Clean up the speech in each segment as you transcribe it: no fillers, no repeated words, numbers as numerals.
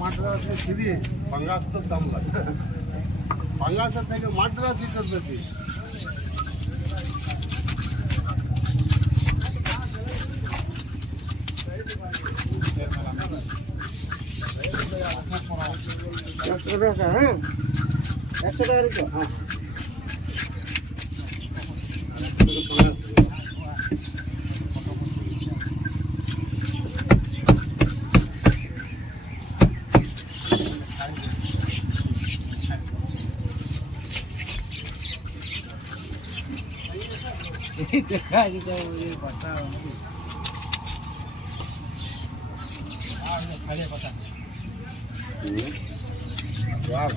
মাদ্রাসে CV পাঙ্গাস তো দাম লাগে পাঙ্গাসের থেকে মাদ্রাসি করবে কি হ্যাঁ 100 টাকা রেখো হ্যাঁ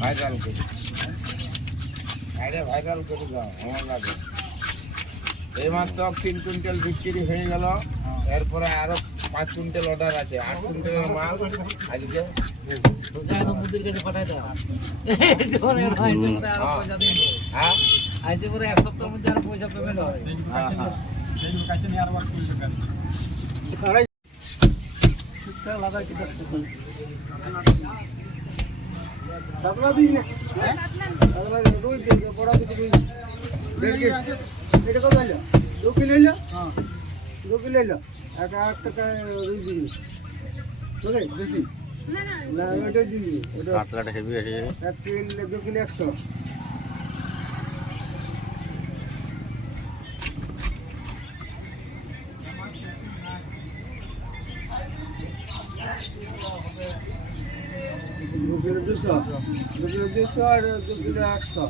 ভাইরাল করে ভাইরাল করে দাও আমার লাগে এইমাত্র 3 কুইন্টাল বিক্রি হয়ে গেল এরপরে আরো 5 কুইন্টাল অর্ডার আছে 8 কুইন্টালের মাল আজকে মুদির কাছে পাঠাই দাও হ্যাঁ আজকে পুরো এক সপ্তাহের মধ্যে আর পয়সা পেমেন্ট হবে কাতলা দিই না হ্যাঁ কাতলা রোজ দিই বড় দিই এটা কত হলো 2 কিলো হলো হ্যাঁ 2 কিলো হলো 8 টাকা রোজ দিই ওকে বেশি না ওটা দিই ওটা কাতলাটা হেভি আছে 1 কিলো 2 কিলো 100 2 किलो 200 और 2 किलो 800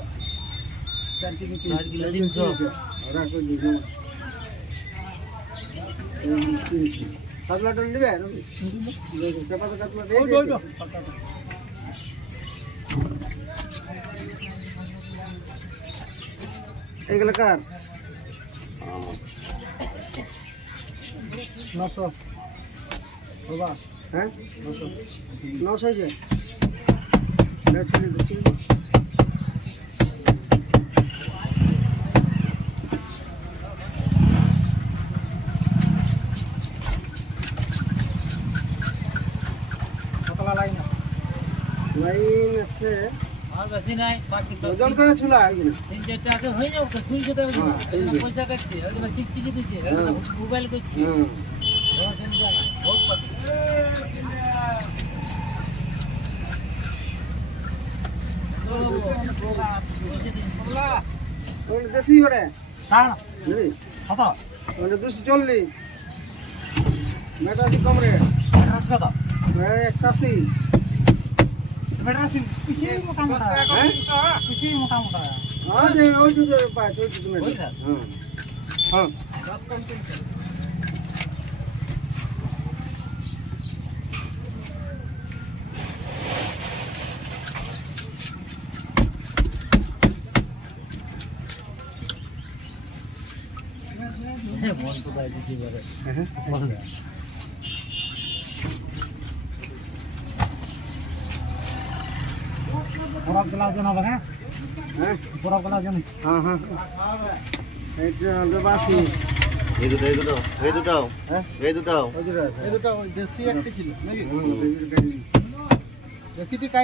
4 किलो 300 রাখো দিও কাতলাটা নেবে পেপার কাতলা দিয়ে দাও এগুলো কার 900 বাবা হ্যাঁ 900 যে লাইন আছে আর বেশি নাই ওজন করে ছিল আগে 3-4 টাকা হয়ে যাবে তো খুঁজে দেবে না পয়সা কাটছে একদম চিকচিকি দিছে একদম মোবাইল করছে ওজন জানা বহুত পাতি দেশি বড়ে হ্যাঁ নেই কত মানে 240 মেটাসি কম রে কত 180 মেটাসি কিছু মোটা মোটা হ্যাঁ কিছু মোটা মোটা হ্যাঁ যে ওই তো পাঁচ ওই তো মেটা হ্যাঁ হ্যাঁ 10 কম 300 মন তো দাই দিতে পারে হ্যাঁ বরফ গলার জন্য হবে হ্যাঁ হ্যাঁ বরফ গলার জন্য হ্যাঁ হ্যাঁ এটা বাসি এই দুটো হ্যাঁ এই দুটো দেশি একটা ছিল নাকি দেশিটি